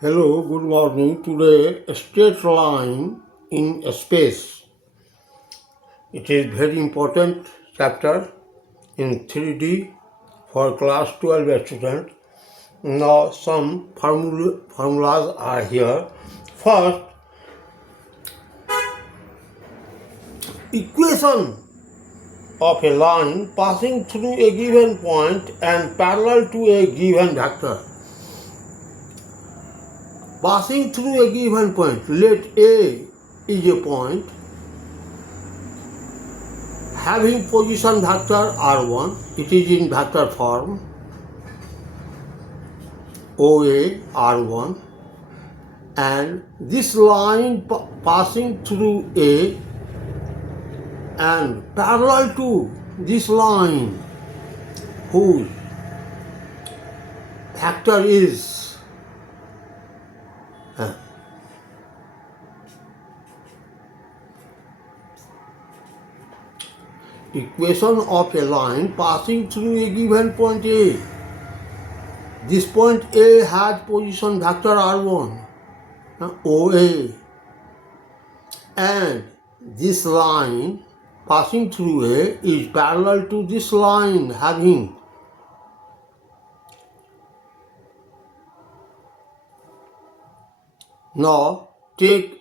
Hello, good morning. Today, a straight line in a space. It is very important chapter in 3D for class 12 student. Now, some formulas are here. First, equation of a line passing through a given point and parallel to a given vector. Passing through a given point, let A is a point having position vector r1, it is in vector form, OA r1, and this line passing through A and parallel to this line whose vector is equation of a line passing through a given point A. This point A has position vector r1, OA, and this line passing through A is parallel to this line having now take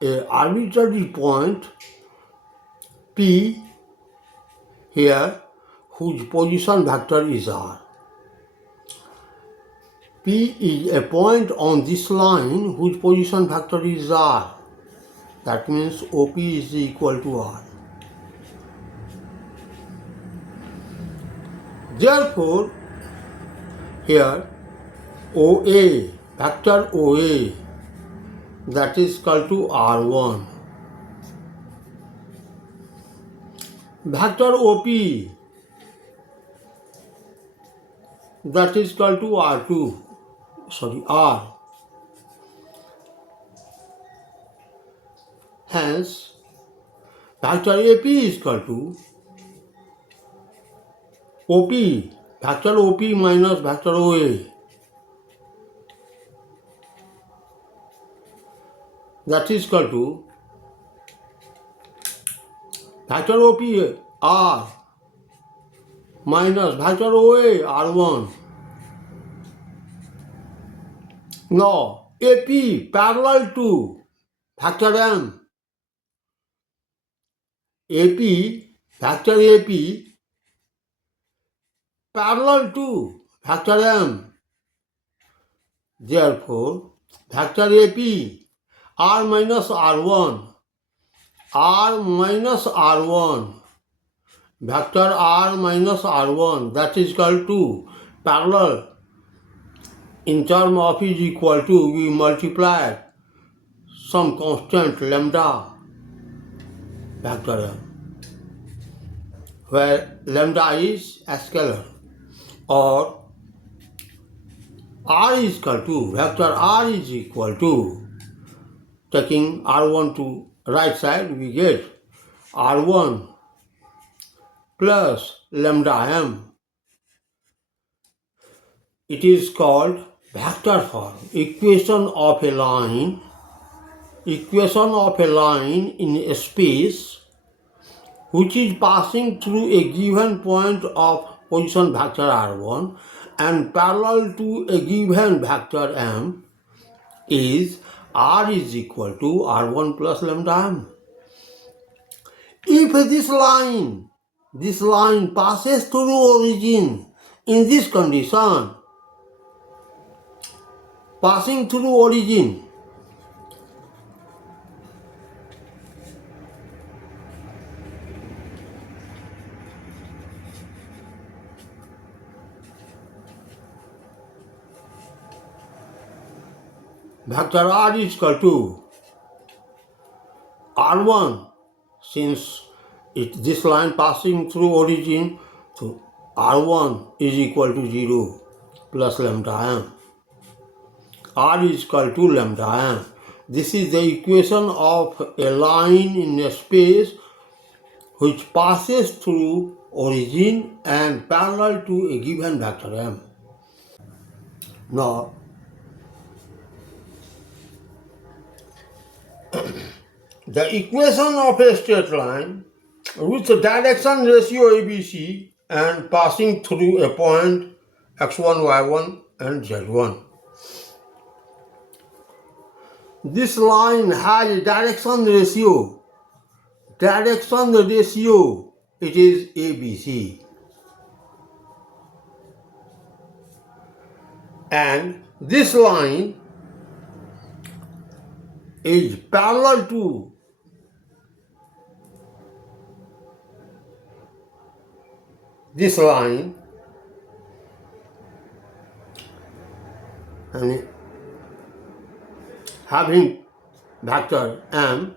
a arbitrary point P here whose position vector is r. P is a point on this line whose position vector is r. That means OP is equal to r. Therefore, here OA, vector OA, that is equal to r1. Vector OP, that is equal to r. Hence, vector AP is equal to OP, vector OP minus vector OA. That is equal to vector OP R minus vector OA R1. Now, AP parallel to vector M. Vector AP parallel to vector M. Therefore, vector AP R minus R1, vector R minus R1, that is equal to parallel in term of is equal to, we multiply some constant lambda vector M, where lambda is a scalar, or R is equal to, vector R is equal to, taking R1 to right side, we get R1 plus lambda M. It is called vector form, equation of a line in a space which is passing through a given point of position vector r1 and parallel to a given vector m is r is equal to r1 plus lambda m. If this line passes through origin in this condition, passing through origin, vector r is equal to r1, since this line passing through origin, so r1 is equal to 0 plus lambda m. R is equal to lambda m. This is the equation of a line in a space which passes through origin and parallel to a given vector m. Now, the equation of a straight line with the direction ratio ABC and passing through a point x1, y1 and z1. This line has a direction ratio. Direction ratio, it is ABC. And this line is parallel to this line, and having vector m,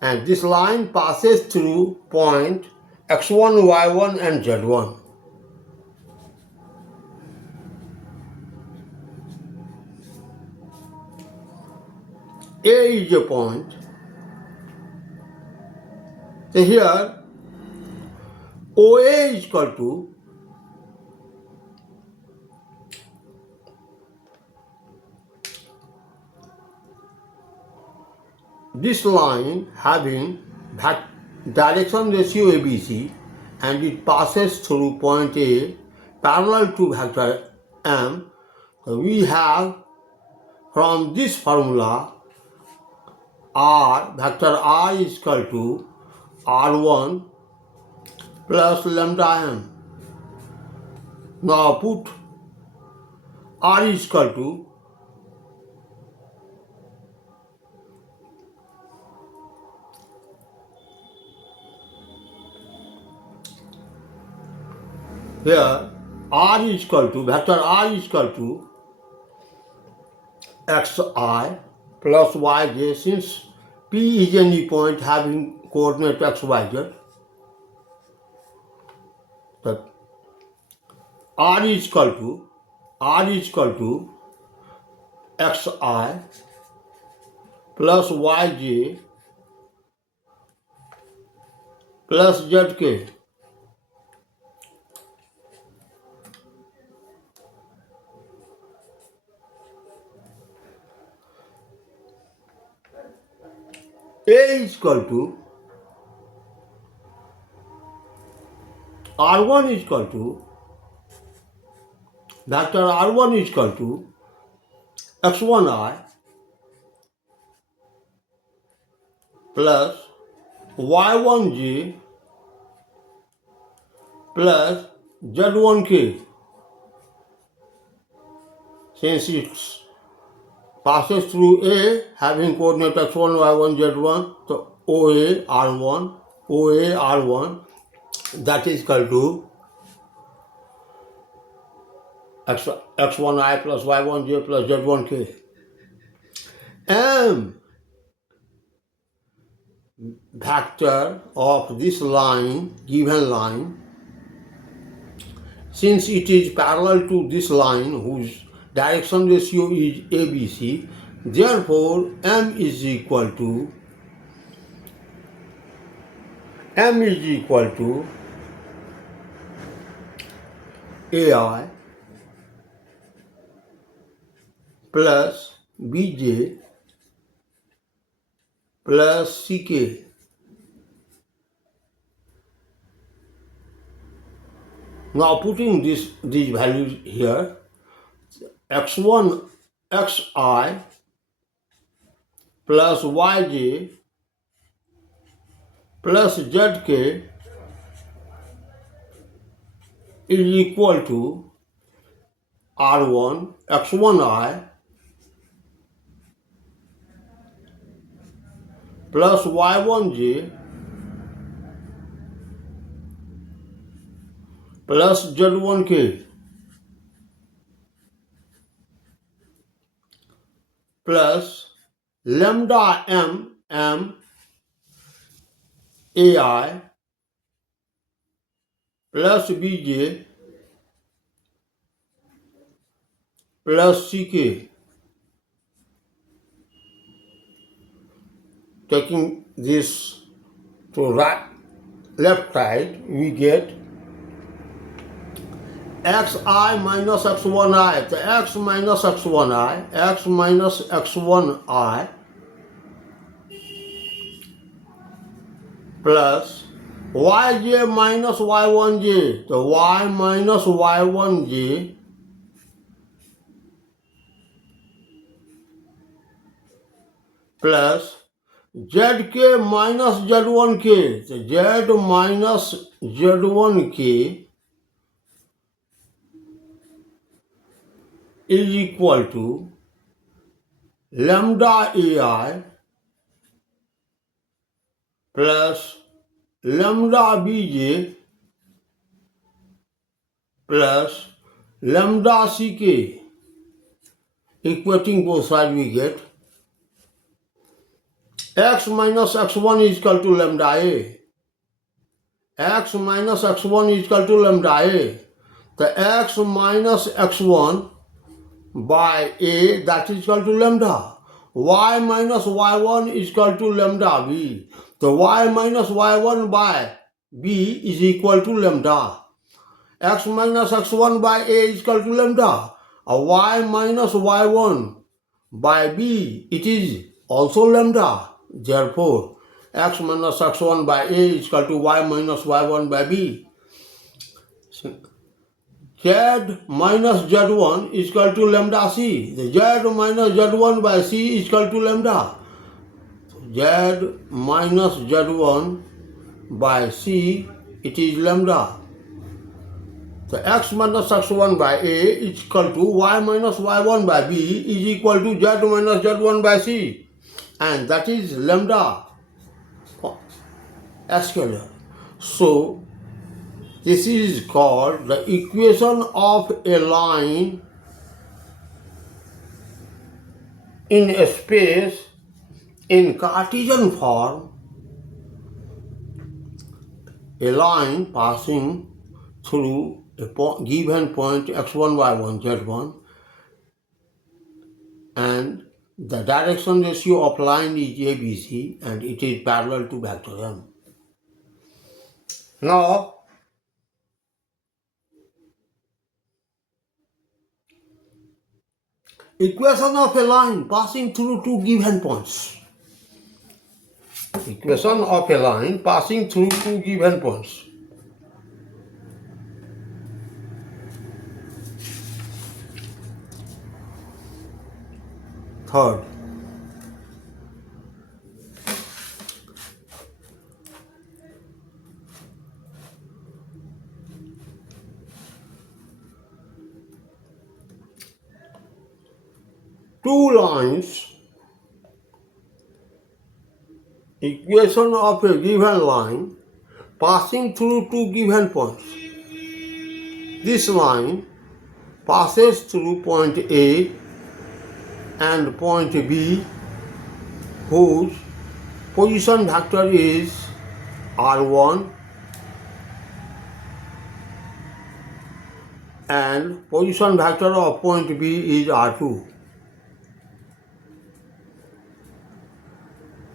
and this line passes through point x1, y1 and z1. A is a point. So here OA is equal to this line having direction ratio ABC, and it passes through point A parallel to vector m. So we have from this formula vector R is equal to R1 plus lambda m. Now put R is equal to here vector R is equal to XI plus YJ, since P is any point having coordinate XYZ. That R is equal to XI plus YJ plus ZK. A is equal to R1 is equal to vector R1 is equal to x1I plus y1j plus z1k. Since it passes through A having coordinate x1, y1, z1, so OA R1 that is equal to x1I plus y1j plus z1k. M vector of this line, given line, since it is parallel to this line whose direction ratio is ABC, therefore M is equal to AI plus BJ plus CK. Now putting these values here, x1 xi plus yj plus zk is equal to R1 x1I plus y1j plus z1k plus lambda m AI plus bj plus ck. Taking this to left side, we get xi minus x1i, the x minus x1i plus yj minus y1j. So y minus y1j plus zk minus z1k. So z minus z1k is equal to lambda ai plus lambda bj plus lambda ck. Equating both sides we get x minus x1 is equal to lambda a. X minus x1 is equal to lambda a. The x minus x1 by a, that is equal to lambda. Y minus y1 is equal to lambda b. The y minus y1 by b is equal to lambda. X minus x1 by a is equal to lambda. Y minus y1 by b, it is also lambda. Therefore, x minus x1 by a is equal to y minus y1 by b. Z minus z1 is equal to lambda c. The z minus z1 by c is equal to lambda. Z minus z1 by c, it is lambda. The x minus x1 by a is equal to y minus y1 by b is equal to z minus z1 by c, and that is lambda scalar. So this is called the equation of a line in a space in Cartesian form. A line passing through a given point x1, y1, z1, and the direction ratio of line is ABC and it is parallel to vector M. Now, equation of a line passing through two given points. Equation of a line passing through two given points. Third, two lines, equation of a given line passing through two given points. This line passes through point A and point B, whose position vector is r1 and position vector of point B is r2.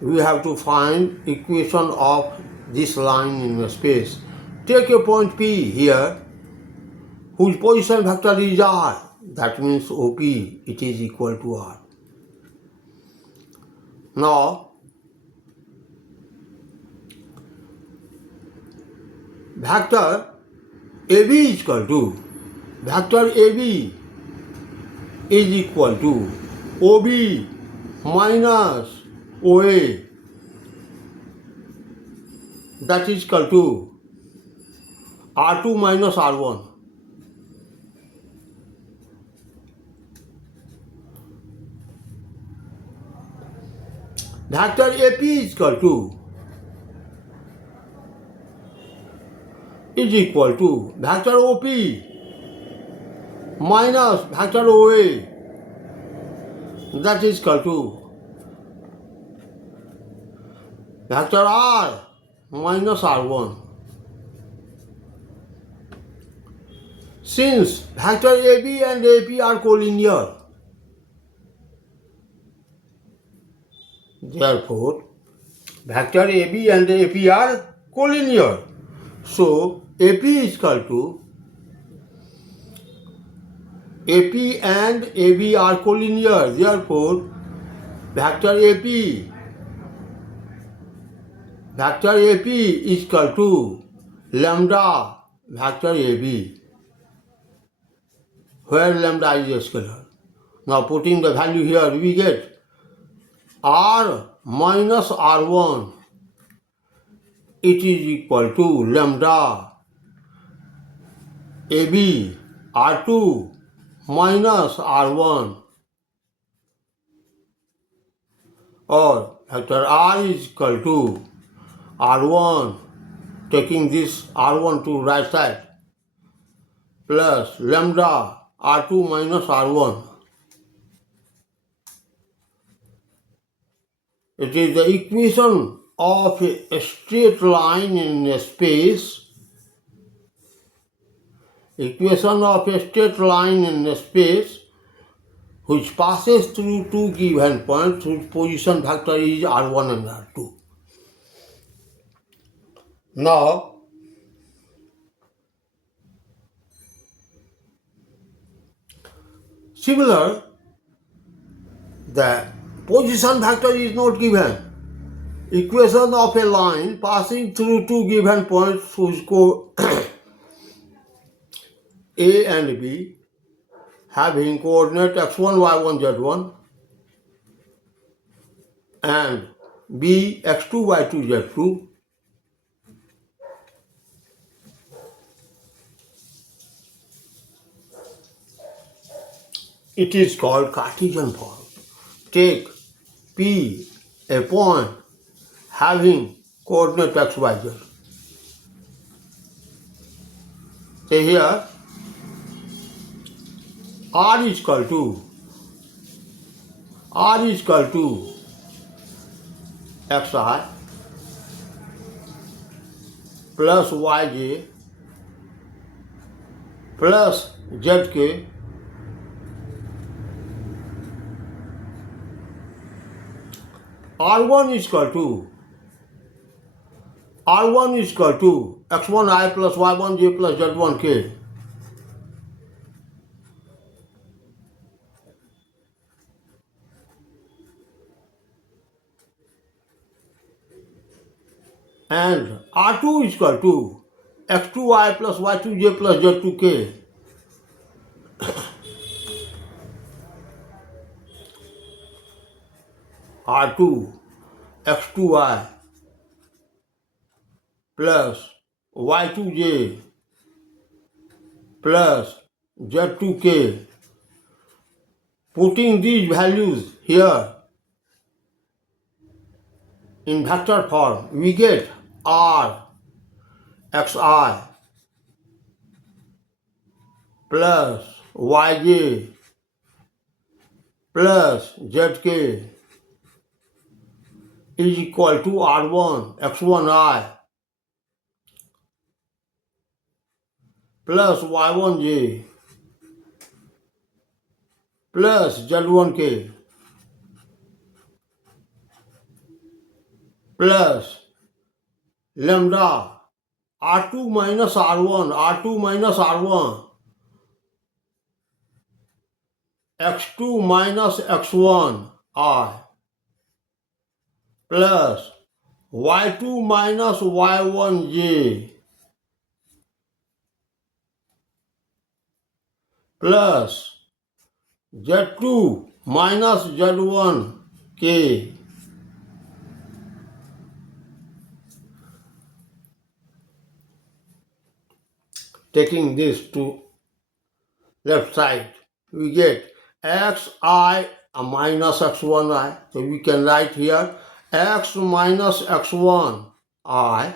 We have to find equation of this line in the space. Take a point P here, whose position vector is r. That means OP, it is equal to r. Now, vector AB is equal to, vector AB is equal to OB minus OA, that is equal to R2 minus R1. Vector AP is equal to vector OP minus vector OA, that is equal to vector R minus R1. Since vector AB and AP are collinear, therefore vector AB and AP are collinear. So AP is equal to, AP and AB are collinear, therefore vector AP vector AP is equal to lambda vector AB, where lambda is a scalar. Now putting the value here, we get R minus R1, it is equal to lambda AB R2 minus R1, or vector R is equal to R1, taking this R1 to right side, plus lambda R2 minus R1. It is the equation of a straight line in a space. Equation of a straight line in a space which passes through two given points whose position vector is R1 and R2. Now, similar, the position vector is not given. Equation of a line passing through two given points whose A and B having coordinate x1, y1, z1 and B x2, y2, z2. It is called Cartesian form. Take P, a point having coordinate x, y, z. Say here, R is equal to xi plus yj plus zk R1 is equal to x1I plus y1j plus z1k. And R2 is equal to x2I plus y2j plus z2k. R2 x2I plus y2j plus z2k. Putting these values here in vector form, we get R xi plus yj plus zk is equal to R1 x1I plus y1j plus z1k plus lambda R2 minus R1 x2 minus x1 I plus y2 minus y1j plus z2 minus z1k. Taking this to left side, we get xi minus x1I. So we can write here x minus x1I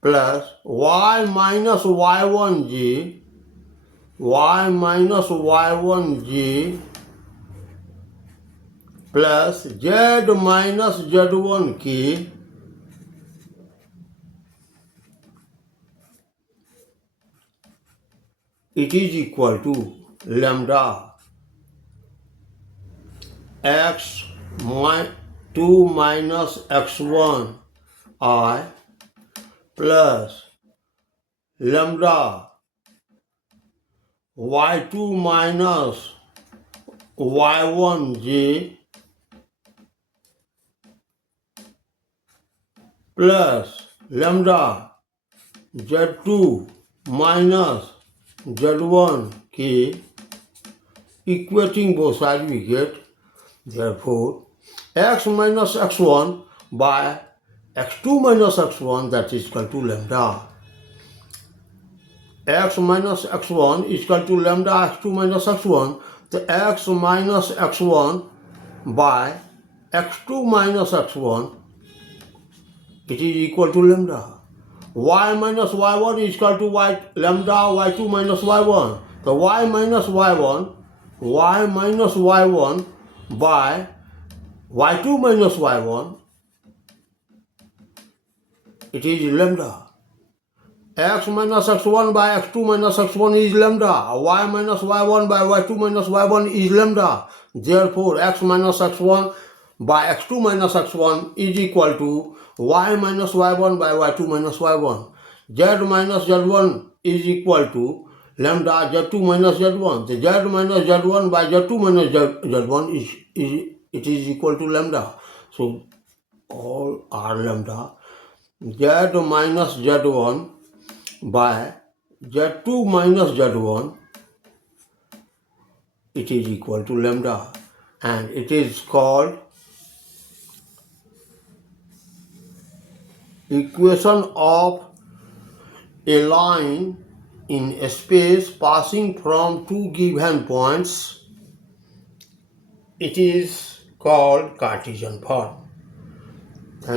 plus y minus y1j plus z minus z1k it is equal to lambda x2 minus x1 I plus lambda y2 minus y1j plus lambda z2 minus z1 k, equating both sides we get, therefore x minus x1 by x2 minus x1, that is equal to lambda. X minus x1 is equal to lambda x2 minus x1. The x minus x1 by x2 minus x1, it is equal to lambda. Y minus y1 is equal to lambda y2 minus y1. The y minus y1 by y2 minus y1, it is lambda. X minus x1 by x2 minus x1 is lambda. Y minus y1 by y2 minus y1 is lambda. Therefore, x minus x1 by x2 minus x1 is equal to y minus y1 by y2 minus y1. Z minus z1 is equal to lambda z2 minus z1. The z minus z1 by z2 minus z1 it is equal to lambda. So all are lambda. Z minus z1 by z2 minus z1, it is equal to lambda, and it is called equation of a line in a space passing from two given points. It is called Cartesian form. Thank you.